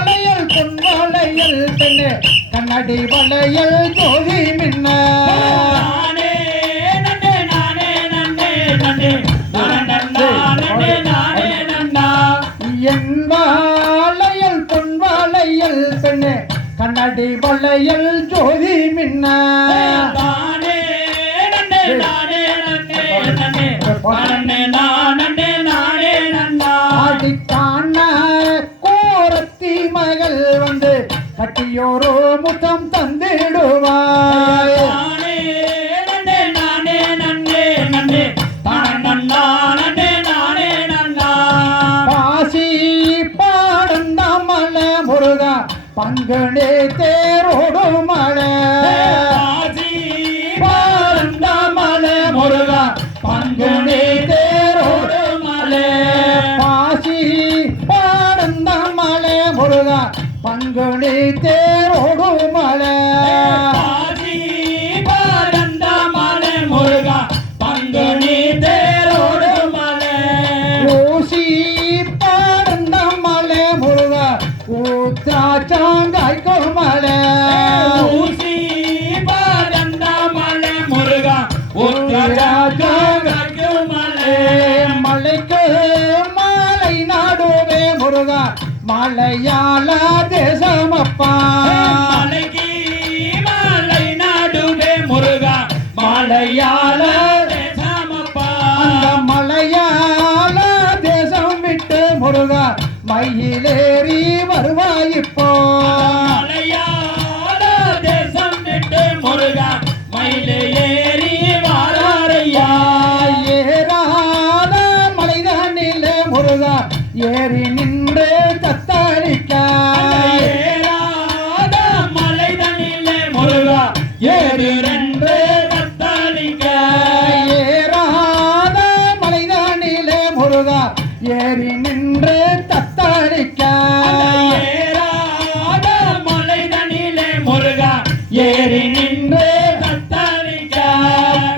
வளையல் பொன் வளையல் தென்னே கண்ணாடி வளையல் ஜோதி மின்ன. நானே நன்னே நானே நன்னே நன்னே. நானே நானே நானே நன்னா. என் வளையல் பொன் வளையல் தென்னே கண்ணாடி வளையல் ஜோதி மின்ன. நானே நன்னே நானே நன்னே நன்னே. கோரத்தி மகள் வந்து கட்டியோரோ முத்தம் தந்திடுவாய். பாசி பாடந்த மல முருகா பங்கனே தேரோடு மழை. ஆசி பாரந்த மலை முருகா பங்குனி முருகா பங்குனி தேரோடு மலை. முருகா பங்குனி தேரோடு மலை. ஊசி பாடந்த மலை முருகா ஊத்தாச்சாங்காய் மலை ஊசி பாரந்த மலை முருகா உத்தராஜாக்கு மலை மலைக்கு மாலை நாடுவே முருகா. மலையாள தேசமப்பா மலைக்கு மாலை நாடுவே முருகா. மலையாள தேசமப்பா அந்த மலையாள தேசம் விட்டு முருகா. மயிலேறி வருவாயிப்போ மலையாள தேசம் விட்டு முருகா. மயில ஏறி வாராரையா. ஏறாத மலைதானிலே முருகா. ஏறி நின்று முருகா ஏறி நின்று தத்தளிக்க. ஏறாத மலைதனிலே முருகா ஏறி நின்று தத்தாளிக்க.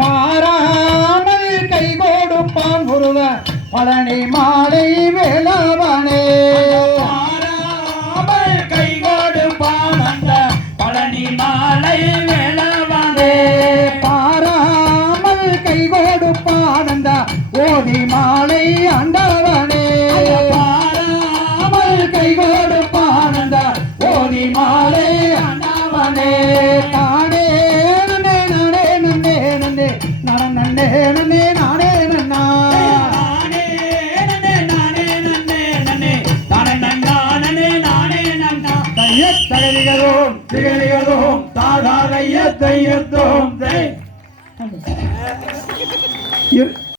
பாராமல் கை கொடுப்பான் முருகா பழனி மாலை ஓதி மாலை ஆண்டவனே. பாராமல் கை கொடுப்பான் அந்த ஓதி மாலை அவனே தானே நன்னே நானே நன்னே நன்னே நான் நன்னே நன்னே நானே நன்னா. தகதிகளோம் திகழிகளோம் தாதாரைய தையத்தோம். தை